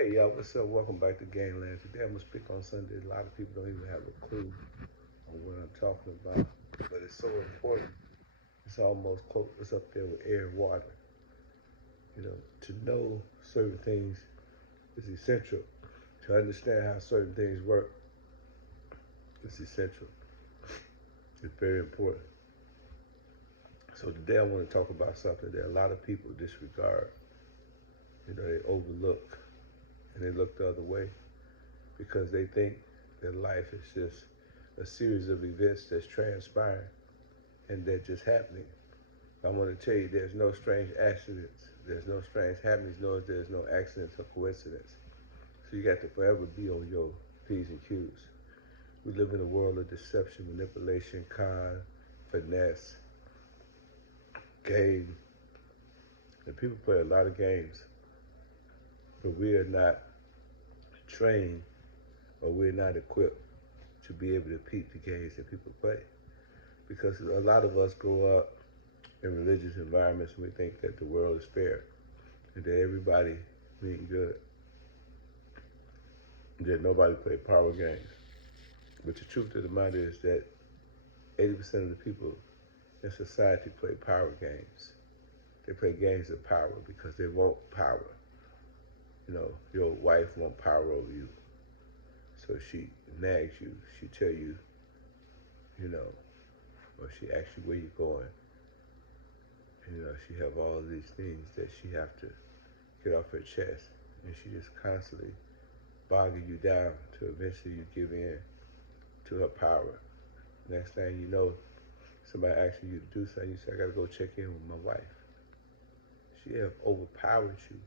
Hey y'all, what's up? Welcome back to Gangland. Today I'm gonna speak on something a lot of people don't even have a clue on what I'm talking about, but it's so important. It's almost close. It's up there with air and water. To know certain things is essential. To understand how certain things work is essential. It's very important. So today I want to talk about something that a lot of people disregard. They overlook and they look the other way because they think that life is just a series of events that's transpiring and they're just happening. I want to tell you there's no strange accidents. There's no strange happenings, nor there's no accidents or coincidence. So you got to forever be on your P's and Q's. We live in a world of deception, manipulation, con, finesse, game. And people play a lot of games, but we are not trained or we're not equipped to be able to peep the games that people play. Because a lot of us grow up in religious environments and we think that the world is fair and that everybody mean good, that nobody play power games. But the truth of the matter is that 80% of the people in society play power games. They play games of power because they want power. Your wife want power over you. So she nags you, she tell you, you know, or she asks you where you're going. She have all of these things that she have to get off her chest. And she just constantly bogging you down to eventually you give in to her power. Next thing you know, somebody asking you to do something, you say, I gotta go check in with my wife. She have overpowered you.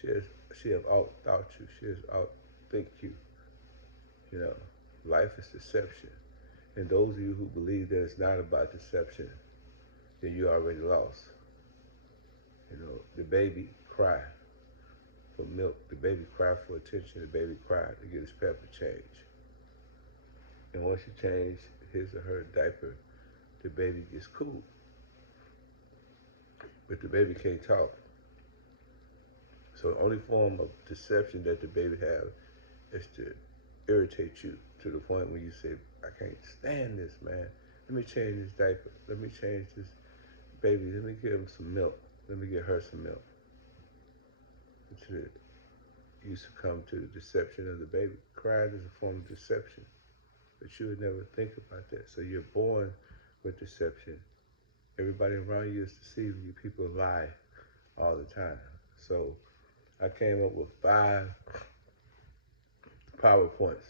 She has she have outthought you. She has outthink you. You know, life is deception. And those of you who believe that it's not about deception, then you already lost. The baby cry for milk. The baby cry for attention. The baby cry to get his pepper changed. And once you change his or her diaper, the baby gets cool. But the baby can't talk. So the only form of deception that the baby have is to irritate you to the point where you say, I can't stand this, man. Let me change this diaper. Let me change this baby. Let me give him some milk. Let me get her some milk. You succumb to the deception of the baby. Crying is a form of deception. But you would never think about that. So you're born with deception. Everybody around you is deceiving you. People lie all the time. So I came up with 5 PowerPoints.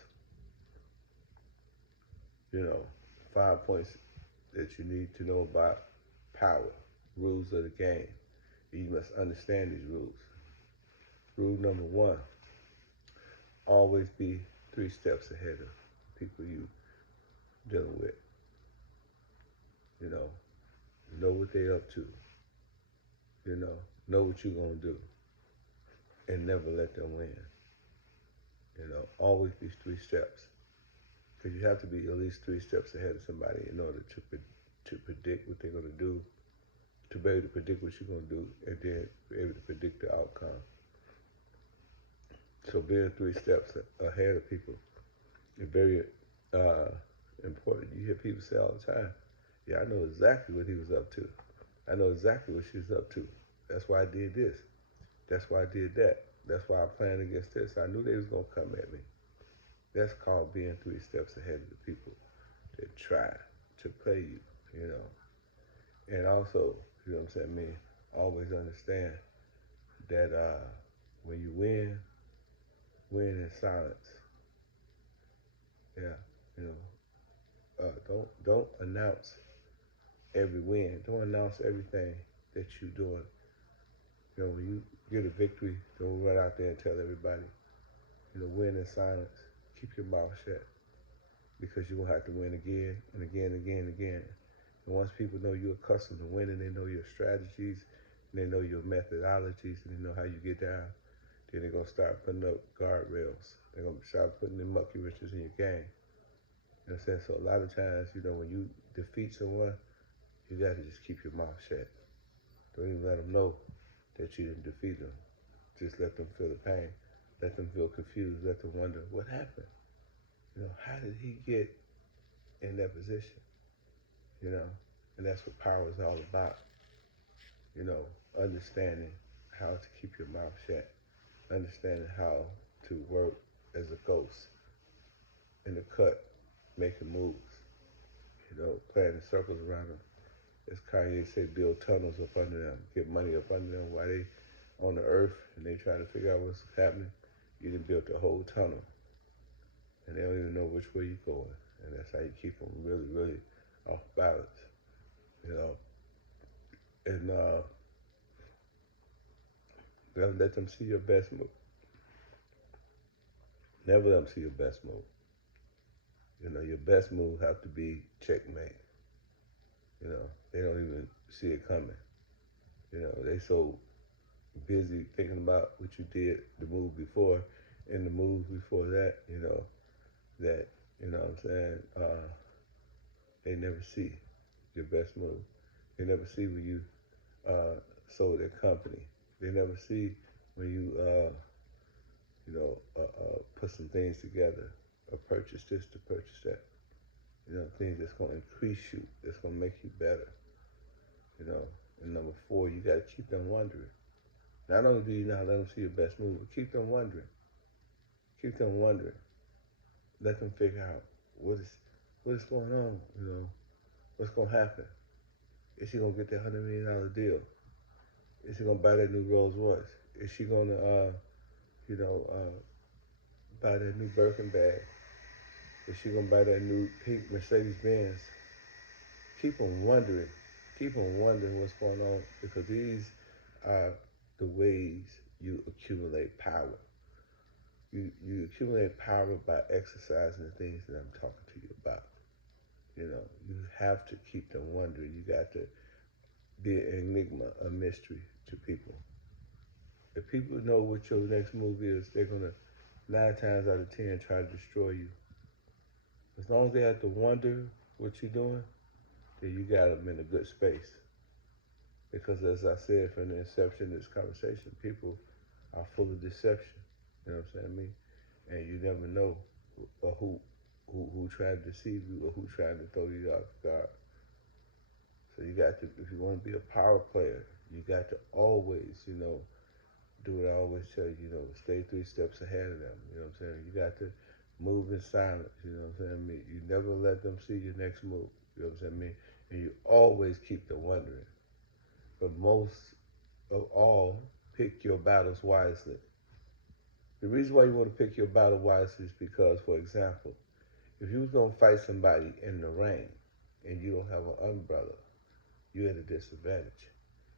5 points that you need to know about power, rules of the game. You must understand these rules. Rule number 1, always be 3 steps ahead of people you dealing with. Know what they up to. Know what you're gonna do and never let them win. Always be 3 steps. Because you have to be at least 3 steps ahead of somebody in order to predict what they're gonna do, to be able to predict what you're gonna do, and then be able to predict the outcome. So being 3 steps ahead of people is very important. You hear people say all the time, yeah, I know exactly what he was up to. I know exactly what she was up to. That's why I did this. That's why I did that. That's why I planned against this. I knew they was gonna come at me. That's called being 3 steps ahead of the people that try to play you. And also, what I'm saying, always understand that when you win in silence. Yeah, you don't announce every win. Don't announce everything that you're doing. When you get a victory, don't run out there and tell everybody. Win in silence. Keep your mouth shut because you're gonna have to win again and again and again and again. And once people know you're accustomed to winning, they know your strategies, and they know your methodologies, and they know how you get down. Then they're gonna start putting up guardrails. They're gonna start putting in mucky riches in your game. You know what I'm saying? So a lot of times, when you defeat someone, you gotta just keep your mouth shut. Don't even let them know that you didn't defeat them. Just let them feel the pain. Let them feel confused. Let them wonder what happened. How did he get in that position? You know, and that's what power is all about. You know, understanding how to keep your mouth shut, understanding how to work as a ghost in the cut, making moves. Planting circles around them. As Kanye said, build tunnels up under them, get money up under them while they on the earth and they trying to figure out what's happening. You done built a whole tunnel, and they don't even know which way you're going. And that's how you keep them really, really off balance. You know, and let them see your best move. Never let them see your best move. Your best move have to be checkmate. They don't even see it coming. They so busy thinking about what you did the move before and the move before that, that, what I'm saying, they never see your best move. They never see when you sold their company. They never see when you, put some things together or purchase this to purchase that. Things that's going to increase you, that's going to make you better. And number four, you got to keep them wondering. Not only do you not let them see your best move, but keep them wondering. Keep them wondering. Let them figure out what is going on. What's going to happen. Is she going to get that $100 million deal? Is she going to buy that new Rolls Royce? Is she going to, buy that new Birkin bag? Is she going to buy that new pink Mercedes Benz? Keep on wondering. Keep on wondering what's going on, because these are the ways you accumulate power. You accumulate power by exercising the things that I'm talking to you about. You have to keep them wondering. You got to be an enigma, a mystery to people. If people know what your next move is, they're gonna 9 times out of 10 try to destroy you. As long as they have to wonder what you're doing, then you got them in a good space. Because as I said from the inception of this conversation, people are full of deception. You know what I'm saying? And you never know who tried to deceive you or who tried to throw you off guard. So you got to, if you want to be a power player, you got to always, do what I always tell you, stay 3 steps ahead of them. You know what I'm saying? You got to move in silence. You know what I'm saying? You never let them see your next move. You know what I'm saying? And you always keep them wondering. But most of all, pick your battles wisely. The reason why you want to pick your battle wisely is because, for example, if you was going to fight somebody in the rain and you don't have an umbrella, you're at a disadvantage.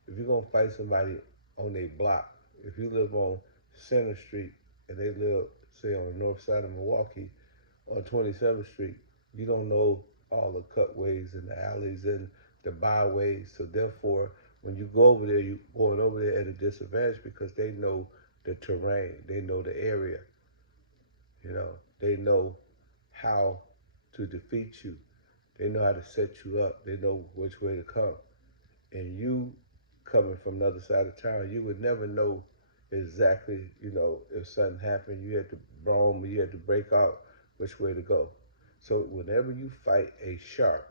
If you're going to fight somebody on their block, if you live on Center Street and they live, say, on the north side of Milwaukee on 27th Street, you don't know all the cutways and the alleys and the byways. So therefore, when you go over there, you're going over there at a disadvantage because they know the terrain, they know the area, they know how to defeat you. They know how to set you up. They know which way to come. And you coming from the other side of town, you would never know exactly, if something happened, you had to roam, you had to break out which way to go. So whenever you fight a shark,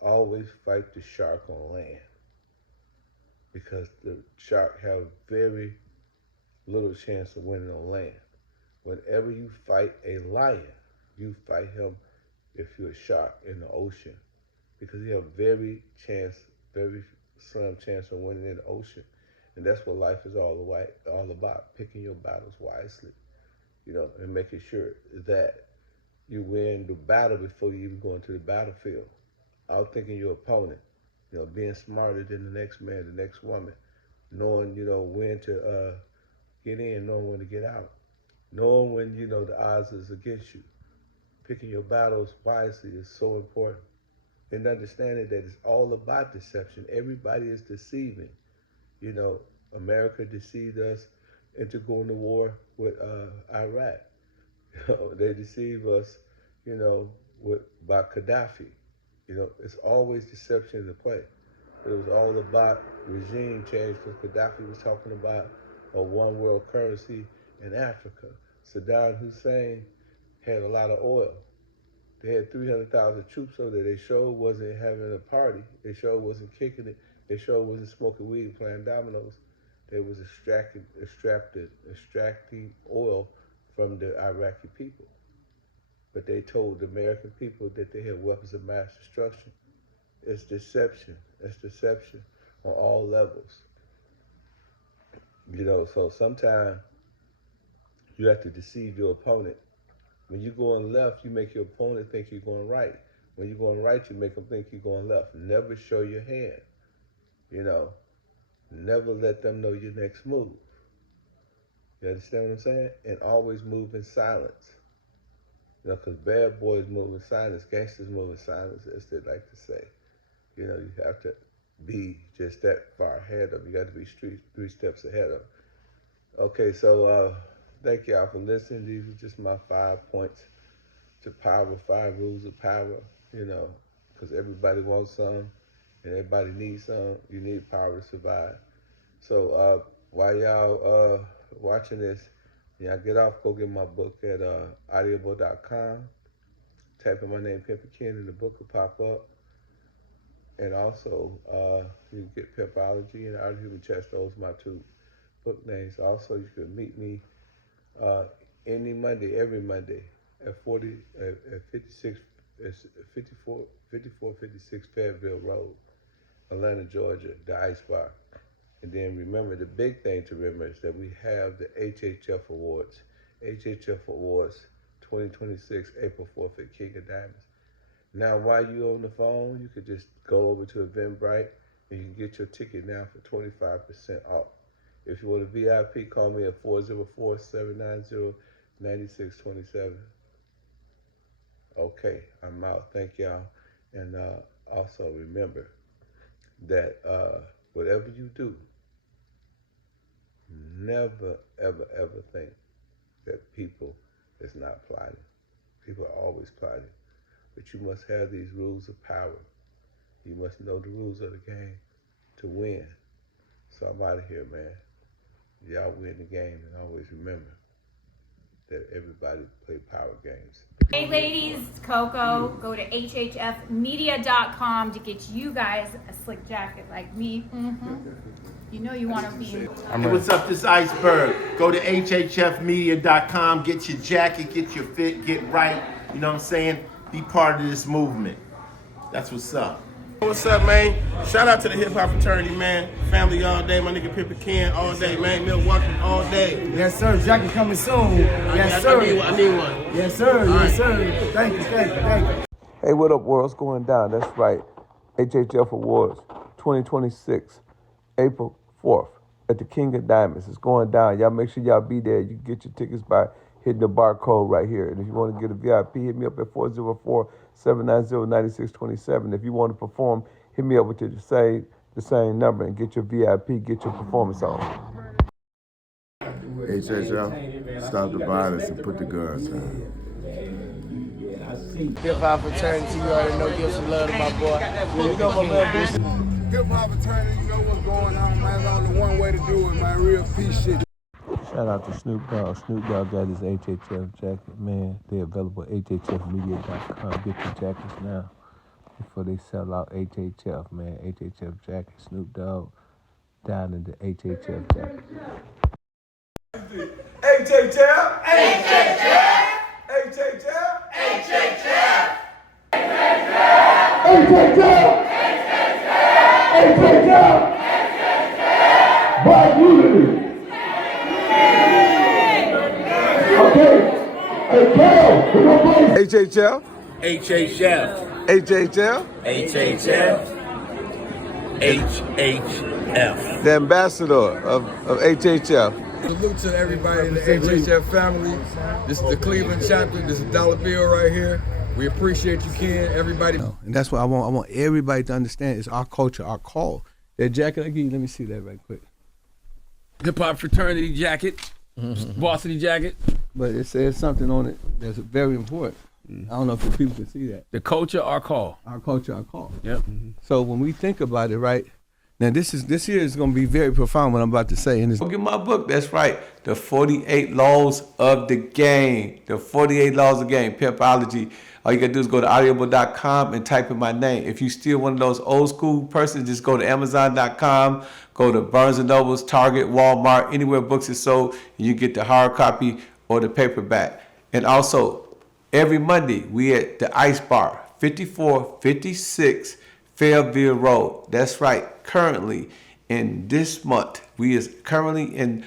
always fight the shark on land, because the shark have very little chance of winning on land. Whenever you fight a lion, you fight him if you're a shark in the ocean, because you have very slim chance of winning in the ocean. And that's what life is all about, picking your battles wisely, and making sure that you win the battle before you even go into the battlefield. Outthinking your opponent, being smarter than the next man, the next woman, knowing, when to get in, knowing when to get out, knowing when, the odds is against you. Picking your battles wisely is so important. And understanding that it's all about deception. Everybody is deceiving. America deceived us into going to war with Iraq. They deceive us, by Gaddafi. It's always deception in the play. It was all about regime change, because Gaddafi was talking about a one world currency in Africa. Saddam Hussein had a lot of oil. They had 300,000 troops over there. They sure wasn't having a party. They sure wasn't kicking it. They sure wasn't smoking weed, playing dominoes. They was extracting oil from the Iraqi people. But they told the American people that they had weapons of mass destruction. It's deception. It's deception on all levels. You know, so sometimes you have to deceive your opponent. When you're going left, you make your opponent think you're going right. When you're going right, you make them think you're going left. Never show your hand. You know, never let them know your next move. You understand what I'm saying? And always move in silence. You know, because bad boys move in silence, gangsters move in silence, as they like to say. You know, you have to be just that far ahead of them. You got to be three steps ahead of them. Okay, so thank y'all for listening. These are just my 5 points to power, 5 rules of power, you know, because everybody wants some and everybody needs some. You need power to survive. So while y'all watching this, y'all get off, go get my book at audible.com. Type in my name, Pimpin, and the book will pop up. And also, you can get Pimpology and Art of Human Chess. Those are my 2 book names. Also, you can meet me any Monday, every Monday at 5456 Fayetteville Road, Atlanta, Georgia, the Ice Bar. And then remember, the big thing to remember is that we have the HHF Awards. HHF Awards 2026, April 4th at King of Diamonds. Now, while you're on the phone, you could just go over to Eventbrite and you can get your ticket now for 25% off. If you want a VIP, call me at 404-790-9627. Okay, I'm out. Thank y'all. And also remember that whatever you do, never, ever, ever think that people is not plotting. People are always plotting. But you must have these rules of power. You must know the rules of the game to win. So I'm out of here, man. Y'all win the game, and always remember that everybody play power games. Hey ladies, it's Coco. Go to hhfmedia.com to get you guys a slick jacket like me. You know you want to be. Hey, what's up? This Iceberg. Go to hhfmedia.com. Get your jacket, get your fit, get right. You know what I'm saying? Be part of this movement. That's what's up. What's up, man? Shout out to the hip hop fraternity, man. Family all day, my nigga Pimpin all day, man. Milwaukee all day. Yes, sir. Jacket coming soon. Yes, sir. I need one. Yes, sir. Yes, sir. Thank you. Hey, what up, world? What's going down? That's right. HHF Awards 2026, April 4th at the King of Diamonds. It's going down. Y'all make sure y'all be there. You can get your tickets by hitting the barcode right here. And if you want to get a VIP, hit me up at 404-790-9627. If you want to perform, hit me up with the same number and get your VIP, get your performance on. HHF, stop the violence and put the guns down. Hip hop fraternity, you already know. Give some love to my boy. You know my little bitch. Hip hop fraternity, you know what's going on, man. There's only one way to do it, man. Real peace shit. Shout out to Snoop Dogg. Snoop Dogg got his HHF jacket, man. They're available at hhfmedia.com. Get your jackets now before they sell out. HHF, man. HHF jacket. Snoop Dogg down in the HHF jacket. HHF! HHF! HHF! HHF! HHF! Black unity! HHF. HHF. HHF. HHF. HHF. The ambassador of HHF. Salute to everybody in the HHF family. This is the Cleveland chapter. This is Dollar Bill right here. We appreciate you, Ken. Everybody. And that's what I want. I want everybody to understand. It's our culture, our call. That jacket I give you, let me see that right quick. Hip hop fraternity jacket. Varsity jacket. But it says something on it that's very important. I don't know if the people can see that. The culture, our call. Our culture, our call. Yep. So when we think about it, right, Now this here is going to be very profound what I'm about to say. And Go get my book. That's right. The 48 Laws of the Game. The 48 Laws of the Game. Pimpology. All you got to do is go to audible.com and type in my name. If you still one of those old school persons, just go to amazon.com, go to Barnes & Noble's, Target, Walmart, anywhere books are sold, and you get the hard copy or the paperback. And also, every Monday, we at the Ice Bar, 5456 Fairville Road. That's right. Currently, in this month, we is currently in